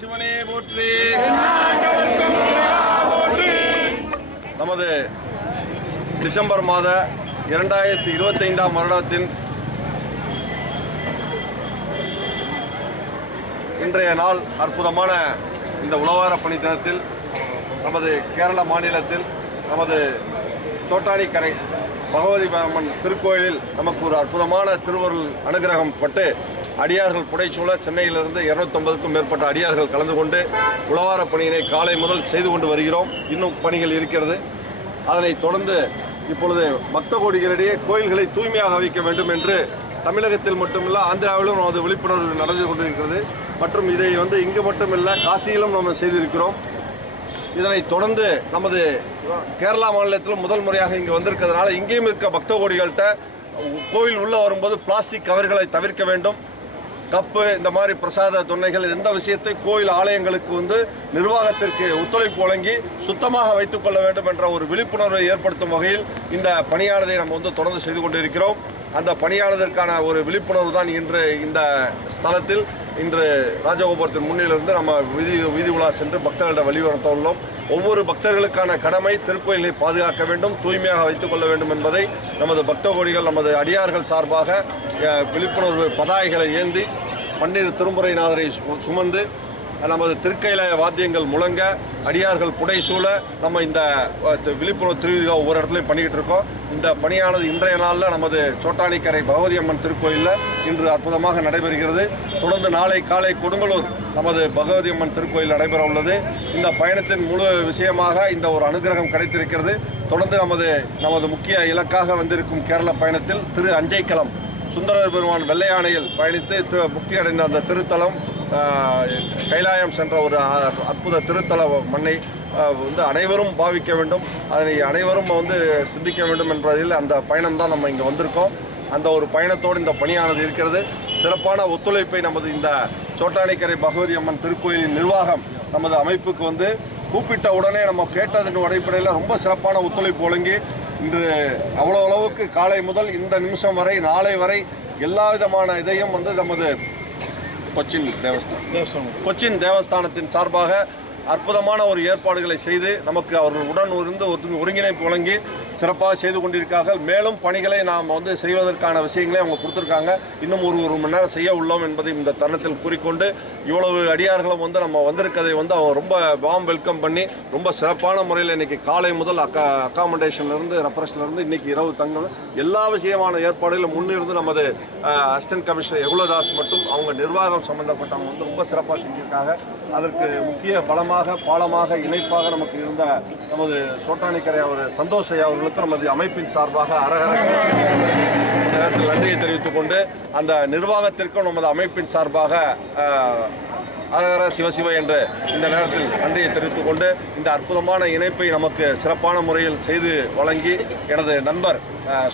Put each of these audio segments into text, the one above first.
சிவனே போற்றி. நமது டிசம்பர் மாத 2025ஆம் வருடத்தின் இன்றைய நாள் அற்புதமான இந்த உழவார பணி தினத்தில் நமது கேரள மாநிலத்தில் நமது சோட்டானிக்கரை பகவதி அம்மன் திருக்கோயிலில் நமக்கு ஒரு அற்புதமான திருவருள் அனுகிரகம் பட்டு அடியார்கள் புடைசூழ சென்னையிலிருந்து 250க்கும் மேற்பட்ட அடியார்கள் கலந்து கொண்டு உழவார பணியினை காலை முதல் செய்து கொண்டு வருகிறோம். இன்னும் பணிகள் இருக்கிறது. அதனைத் தொடர்ந்து இப்பொழுது பக்த கோடிகளிடையே கோயில்களை தூய்மையாக வைக்க வேண்டும் என்று தமிழகத்தில் மட்டுமில்ல ஆந்திராவிலும் நமது விழிப்புணர்வு நடந்து கொண்டிருக்கிறது. மற்றும் இதை இங்கு மட்டுமில்லை, காசியிலும் நம்ம செய்திருக்கிறோம். இதனைத் தொடர்ந்து நமது கேரளா மாநிலத்திலும் முதல் முறையாக இங்கே வந்திருக்கிறதுனால இங்கேயும் இருக்க பக்த கோடிகள்கிட்ட கோயில் உள்ளே வரும்போது பிளாஸ்டிக் கவர்களை தவிர்க்க வேண்டும். கப்பு இந்த மாதிரி பிரசாத தொன்னைகள் எந்த விஷயத்தை கோயில் ஆலயங்களுக்கு நிர்வாகத்திற்கு ஒத்துழைப்பு வழங்கி சுத்தமாக வைத்துக்கொள்ள வேண்டும் என்ற ஒரு விழிப்புணர்வை ஏற்படுத்தும் வகையில் இந்த பணியானதை நம்ம தொடர்ந்து செய்து கொண்டிருக்கிறோம். அந்த பணியானதற்கான ஒரு விழிப்புணர்வு தான் இன்று இந்த ஸ்தலத்தில் இன்று ராஜகோபுரத்தின் முன்னிலிருந்து நம்ம வீதி உலா சென்று பக்தர்களிடம் வலியுறுத்த உள்ளோம். ஒவ்வொரு பக்தர்களுக்கான கடமை திருக்கோயிலை பாதுகாக்க வேண்டும், தூய்மையாக வைத்துக் கொள்ள வேண்டும் என்பதை நமது பக்த கோடிகள் நமது அடியார்கள் சார்பாக விழிப்புணர்வு பதாகைகளை ஏந்தி பன்னீர் திருமுறைநாதரை சுமந்து நமது திருக்கையில வாத்தியங்கள் முழங்க அடியார்கள் புடைசூழ நம்ம இந்த விழிப்புணர்வு திருவிழா ஒவ்வொரு இடத்துலையும் பண்ணிக்கிட்டு இருக்கோம். இந்த பணியானது இன்றைய நாளில் நமது சோட்டானிக்கரை பகவதி அம்மன் திருக்கோயிலில் இன்று அற்புதமாக நடைபெறுகிறது. தொடர்ந்து நாளை காலை கொடுங்கலூர் நமது பகவதி அம்மன் திருக்கோயில் நடைபெற உள்ளது. இந்த பயணத்தின் முழு விஷயமாக இந்த ஒரு அனுகிரகம் கிடைத்திருக்கிறது. தொடர்ந்து நமது முக்கிய இலக்காக வந்திருக்கும் கேரள பயணத்தில் திரு அஞ்சைக்களம் சுந்தரர் பெருமான் வெள்ளையானையில் பயணித்து முக்தி அடைந்த அந்த திருத்தலம் கைலாயம் சென்ற ஒரு அற்புத திருத்தல மண்ணை அனைவரும் பாவிக்க வேண்டும், அதனை அனைவரும் சிந்திக்க வேண்டும் என்பதில் அந்த பயணம்தான் நம்ம இங்கே வந்திருக்கோம். அந்த ஒரு பயணத்தோடு இந்த பணியானது இருக்கிறது. சிறப்பான ஒத்துழைப்பை நமது இந்த சோட்டானிக்கரை பகவதி அம்மன் திருக்கோயிலின் நிர்வாகம் நமது அமைப்புக்கு கூப்பிட்ட உடனே நம்ம கேட்டதன் அடிப்படையில் ரொம்ப சிறப்பான ஒத்துழைப்பு வழங்கி இன்று அவ்வளோ அளவுக்கு காலை முதல் இந்த நிமிஷம் வரை நாளை வரை எல்லா விதமான இதையும் நமது கொச்சின் தேவஸ்தானத்தின் சார்பாக அற்புதமான ஒரு ஏற்பாடுகளை செய்து நமக்கு அவர்கள் உடன் இருந்து ஒருங்கிணைப்பு வழங்கி சிறப்பாக செய்து கொண்டிருக்கார்கள். மேலும் பணிகளை நாம் செய்வதற்கான விஷயங்களை அவங்க கொடுத்துருக்காங்க. இன்னும் ஒரு மணி நேரம் செய்ய உள்ளோம் என்பதை இந்த தருணத்தில் கூறிக்கொண்டு இவ்வளவு அடியார்களும் நம்ம வந்திருக்கதை அவங்க ரொம்ப வார்ம் வெல்கம் பண்ணி ரொம்ப சிறப்பான முறையில் இன்றைக்கி காலை முதல் அக்காமடேஷன்லேருந்து ரெஃப்ரெஷ்லேருந்து இன்றைக்கி இரவு தங்கள் எல்லா விஷயமான ஏற்பாடுகளும் முன்னிருந்து நமது அசிஸ்டன்ட் கமிஷனர் யகுலதாஸ் மற்றும் அவங்க நிர்வாகம் சம்பந்தப்பட்டவங்க ரொம்ப சிறப்பாக செஞ்சுருக்காங்க. அதற்கு முக்கிய பலமாக பாலமாக இணைப்பாக நமக்கு இருந்த நமது சோட்டானிக்கரை அவர் சந்தோஷ் ஐயா அவர்களுக்கு நமது அமைப்பின் சார்பாக அரகர நேரத்தில் நன்றியை தெரிவித்துக் கொண்டு அந்த நிர்வாகத்திற்கும் நமது அமைப்பின் சார்பாக அரகர சிவசிவ என்று இந்த நேரத்தில் நன்றியை தெரிவித்துக் கொண்டு இந்த அற்புதமான இணைப்பை நமக்கு சிறப்பான முறையில் செய்து வழங்கி எனது நண்பர்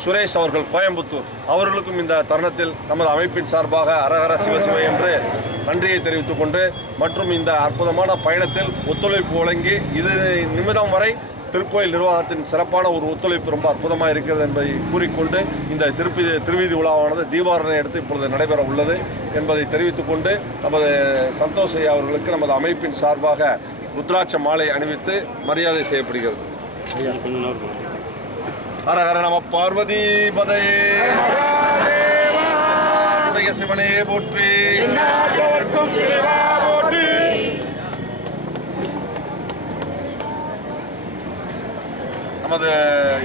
சுரேஷ் அவர்கள் கோயம்புத்தூர் அவர்களுக்கும் இந்த தருணத்தில் நமது அமைப்பின் சார்பாக அரகர சிவசிவ என்று நன்றியை தெரிவித்துக் கொண்டு மற்றும் இந்த அற்புதமான பயணத்தில் ஒத்துழைப்பு வழங்கி இது நிமிடம் வரை திருக்கோயில் நிர்வாகத்தின் சிறப்பான ஒரு ஒத்துழைப்பு ரொம்ப அற்புதமாக இருக்கிறது என்பதை கூறிக்கொண்டு இந்த திருவீதி உலாவானது தீபாவளி எடுத்து இப்பொழுது நடைபெற உள்ளது என்பதை தெரிவித்துக் கொண்டு நமது சந்தோஷ் ஐயா அவர்களுக்கு நமது அமைப்பின் சார்பாக ருத்ராட்ச மாலை அணிவித்து மரியாதை செய்யப்படுகிறது. ஹர ஹர நம பார்வதி பதையே சிவனே போற்றி. நமது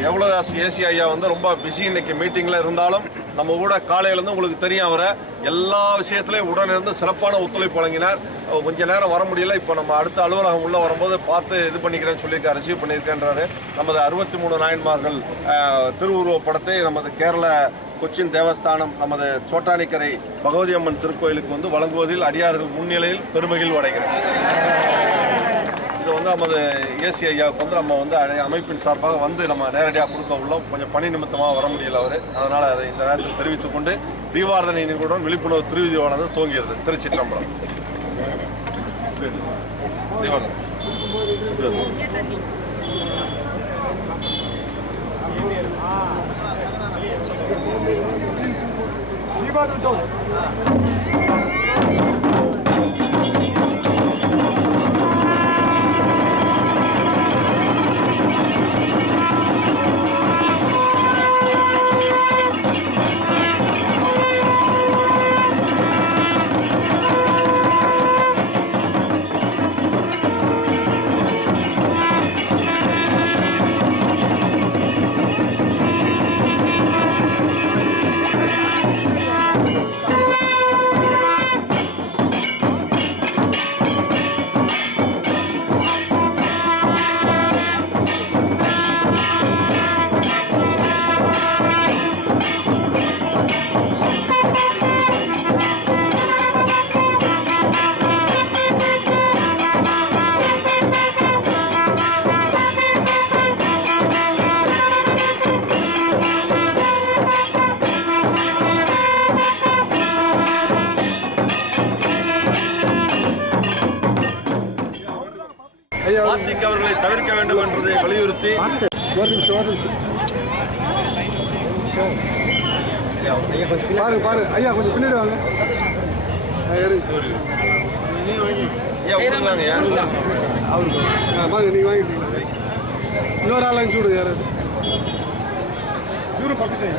யகுலதாஸ் ஏசி ஐயா ரொம்ப பிஸி இன்னைக்கு மீட்டிங்கில் இருந்தாலும் நம்ம கூட காலையிலேருந்து உங்களுக்கு தெரியும் அவரை எல்லா விஷயத்துலையும் உடன் இருந்து சிறப்பான ஒத்துழைப்பு வழங்கினார். கொஞ்சம் நேரம் வர முடியல, இப்போ நம்ம அடுத்த அலுவலகம் உள்ளே வரும்போது பார்த்து இது பண்ணிக்கிறேன்னு சொல்லியிருக்காரு, ரிசீவ் பண்ணியிருக்கேன்றாரு. நமது 63 நாயன்மார்கள் திருவுருவப் படத்தை நமது கேரள கொச்சின் தேவஸ்தானம் நமது சோட்டானிக்கரை பகவதி அம்மன் திருக்கோயிலுக்கு வழங்குவதில் அடியார்கள் முன்னிலையில் பெருமகிழ்வு அடைகிறேன். இது நமது ஏசி ஐயாவுக்கு நம்ம அமைப்பின் சார்பாக நம்ம நேரடியாக கொடுக்க உள்ளோம். கொஞ்சம் பணி நிமித்தமாக வர முடியல அவர், அதனால் அதை இந்த நேரத்தில் தெரிவித்துக் கொண்டு தீபாவளி நிகழ்வுடன் விழிப்புணர்வு திருவிதியானது துவங்கியது. திருச்சிற்றம்பலம். தீபாவளி பிளாஸ்டிக் கவர்களை தவிர்க்க வேண்டும் என்பதை வலியுறுத்தி பாரு ஐயா கொஞ்சம் பின்னாடி வாங்க. வாங்க நீங்க வாங்கிட்டீங்களா? இன்னொரு ஆள் அனுப்பிச்சு விடுங்க யாராவது. இவரு பக்கத்து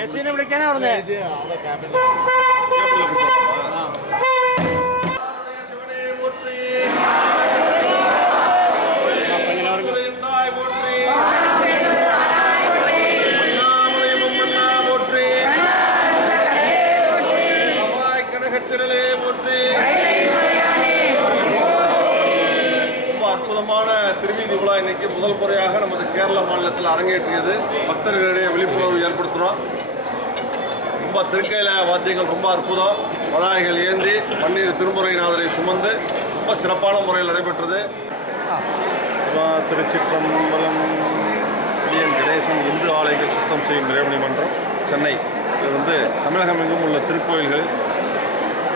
ഏസിനെ വിളിക്കാനാ പറഞ്ഞത്. அற்புதமான திருவீதி விழா இன்னைக்கு முதல் முறையாக நமது கேரள மாநிலத்தில் அரங்கேற்றியது. பக்தர்களிடையே விழிப்புணர்வு ஏற்படுத்துகிறோம். ரொம்ப திருக்கையில வாத்தியங்கள் ரொம்ப அற்புதம். பதாகைகள் ஏந்தி பன்னீர் திருமுறைநாதரை சுமந்து ரொம்ப சிறப்பான முறையில் நடைபெற்றது. சிவா திருச்சிற்றம்பலம் கணேசன் இந்து ஆலயங்கள் சுத்தம் செய்யும் இறைவனி மன்றம் சென்னை. இது தமிழகம் எங்கும் உள்ள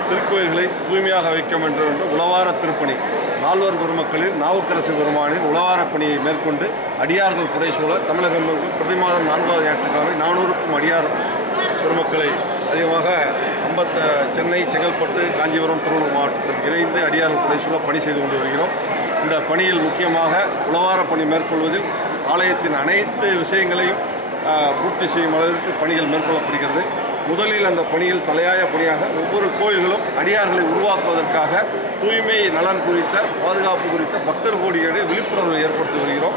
திருக்கோயில்களை தூய்மையாக வைக்க வேண்டும் என்று உழவார திருப்பணி நால்வர் பெருமக்களில் நாவுக்கரசு பெருமானின் உழவார பணியை மேற்கொண்டு அடியார்கள் புடைசூழ தமிழகம் பிரதி மாதம் 4வது ஞாயிற்றுக்கிழமை 400க்கும் அடியார் பெருமக்களை அதிகமாக சென்னை, செங்கல்பட்டு, காஞ்சிபுரம், திருவள்ளூர் மாவட்டத்தில் இணைந்து அடியார்கள் புடைசூழ பணி செய்து கொண்டு வருகிறோம். இந்த பணியில் முக்கியமாக உழவார பணி மேற்கொள்வதில் ஆலயத்தின் அனைத்து விஷயங்களையும் பூர்த்தி செய்யும் அளவிற்கு பணிகள் மேற்கொள்ளப்படுகிறது. முதலில் அந்த பணியில் தலையாய பணியாக ஒவ்வொரு கோயில்களும் அடியார்களை உருவாக்குவதற்காக தூய்மை நலன் குறித்த பாதுகாப்பு குறித்த பக்தர் கோடியோடு விழிப்புணர்வை ஏற்படுத்தி வருகிறோம்.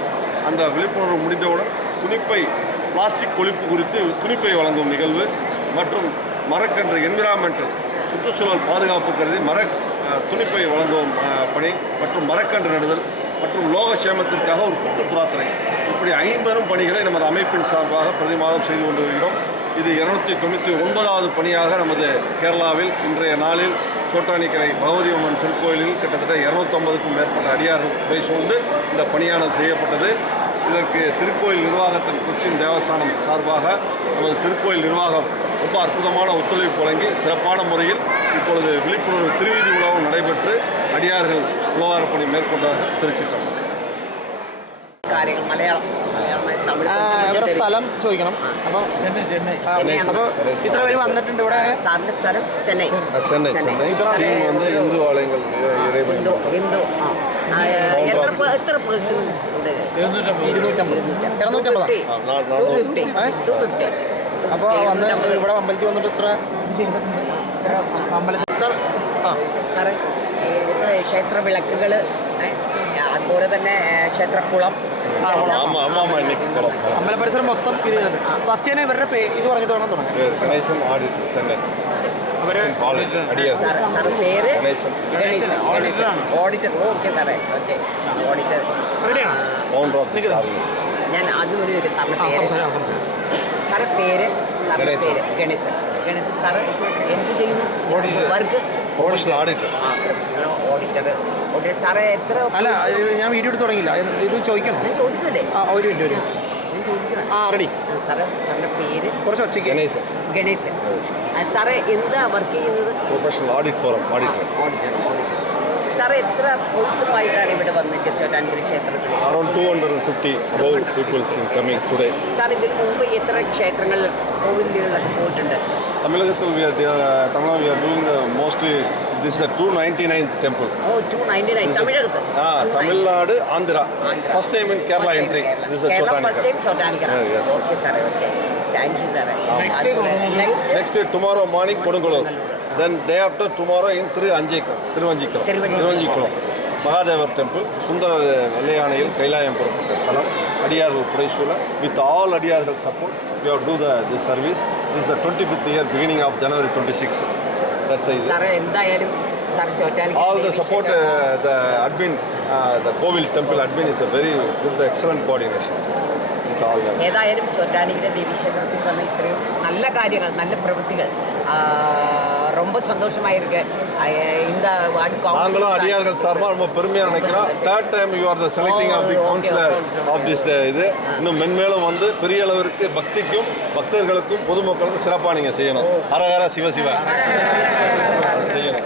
அந்த விழிப்புணர்வு முடிந்தவுடன் பிளாஸ்டிக் ஒழிப்பு குறித்து துணிப்பை வழங்கும் நிகழ்வு மற்றும் மரக்கன்று என்விரான்மெண்டல் சுற்றுச்சூழல் பாதுகாப்பு கருதி துணிப்பை வழங்கும் பணி மற்றும் மரக்கன்று நடுதல் மற்றும் லோக சேமத்திற்காக ஒரு கூட்டு பிரார்த்தனை, இப்படி 50 பணிகளை நமது அமைப்பின் சார்பாக பிரதி மாதம் செய்து கொண்டு வருகிறோம். இது 299வது பணியாக நமது கேரளாவில் இன்றைய நாளில் சோட்டானிக்கரை பகவதி அம்மன் திருக்கோயிலில் கிட்டத்தட்ட 250க்கும் மேற்பட்ட அடியார்கள் உரை சூழ்ந்து இந்த பணியானது செய்யப்பட்டது. இதற்கு திருக்கோயில் நிர்வாகத்தின் கொச்சின் தேவஸ்தானம் சார்பாக நமது திருக்கோயில் நிர்வாகம் ரொம்ப அற்புதமான ஒத்துழைப்பு வழங்கி சிறப்பான முறையில் இப்பொழுது விழிப்புணர்வு திருவீதி உலகம் நடைபெற்று அடியார்கள் உழவார பணி மேற்கொண்டார்கள். திருச்சிற்றம்பலம். സ്ഥലം ചോദിക്കണം. അപ്പോൾ ഇത്ര പേര് വന്നിട്ടുണ്ട് ഇവിടെ. സാറിന്റെ സ്ഥലം ചെന്നൈ. ഹിന്ദു ആലയങ്ങൾ എത്ര പേഴ്സൺസ് ഉണ്ട്? 250. അപ്പോൾ വന്ന് ഇവിടെ അമ്പലത്തിൽ വന്നിട്ട് ഇത്ര സാറേ ക്ഷേത്ര വിളക്കുകൾ, അതുപോലെ തന്നെ ക്ഷേത്രക്കുളം, അമ്പല പരിസരം മൊത്തം ഇത് ഫസ്റ്റ് തന്നെ ഇവരുടെ ഇത് പറഞ്ഞിട്ട് വേണം തുടങ്ങാൻ. സാറ് പേര് ഓഡിറ്റർ. ഓക്കെ സാറേ, ഓക്കെ ഓഡിറ്റർ. ഞാൻ അതും ഒരു സാറിൻ്റെ പേര് സാറേ പേര് ഗണേശൻ. സാറ് എന്ത് ചെയ്യുന്നു? Work professional auditor. ഓഡിറ്റർ സാറേ എത്ര? അല്ല, ഞാൻ വീഡിയോ എടുത്ത് തുടങ്ങിയില്ല. ഇത് ചോദിക്കണം. ഞാൻ ചോദിക്കല്ലേ? ഒരു മിനിറ്റ്. ഞാൻ ചോദിക്കണം. റെഡി. സാറിൻ്റെ പേര് കുറച്ച് ഒച്ചയ്ക്ക്. ഗണേശൻ. സാറേ എന്താ വർക്ക് ചെയ്യുന്നത്? Professional audit forum auditor. സാറേ എത്ര ദിവസമായിട്ടാണ് ഇവിടെ വന്നിട്ട് ചോറ്റാനിക്കര ക്ഷേത്രത്തിൽ? Around 250 above people coming today. Sir ഇതിന് മുമ്പ് എത്ര ക്ഷേത്രങ്ങൾ കോവിലുകളിലൊക്കെ പോയിട്ടുണ്ട്? Tamilagathil we are doing mostly this is a 299th temple. 299 തമിഴകത്ത്. Tamil Nadu, Andhra. First time in Kerala entry. This is a Kerala first time Chottanikkara. Yes. Okay സാറേ, okay. Thank you സാറേ. Next day tomorrow morning Kodungalur. Then day after tomorrow in Thiruvanchikulam. Mahadevar temple. Sundara Vellayanayil Kailayam புறப்பட்ட ஸ்தலம். Adiyar Pudeshula. With all Adiyar support, we have do this service. This is the 25th year, beginning of January 26. That's the reason. Sir എന്തായാലും sir Chottanikkara All the Devi support, ക്ഷേത്ര- the admin, the Kovil temple admin is a very good, excellent coordination. Sir. With all them. ഏതായാലും ചോറ്റാനിക്കര ദേവി ക്ഷേത്രത്തിൽ വന്ന ഇത്രയും നല്ല കാര്യങ്ങൾ നല്ല പ്രവൃത്തികൾ ரொம்ப சந்தோஷமா இருக்கு இந்த வார்டு நாங்களும் அடியார்கள் சார்பாக ரொம்ப பெருமையாக நினைக்கிறோம். Third time you are the selecting of the councillor of this இது இன்னும் மென்மேலும் வந்து பெரிய அளவிற்கு பக்திக்கும் பக்தர்களுக்கும் பொதுமக்களுக்கும் சிறப்பாக நீங்கள் செய்யணும். ஹரஹர சிவசிவ செய்யணும்.